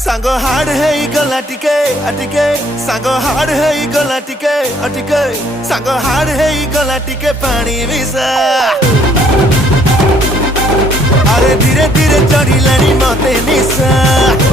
सांग हाड़ है गला टिके अटिके सांग हाड़ है गला टिके अटिके सांग हाड़ है गला टिके पानी मिसा अरे धीरे धीरे चढ़ी लानी मते निशा।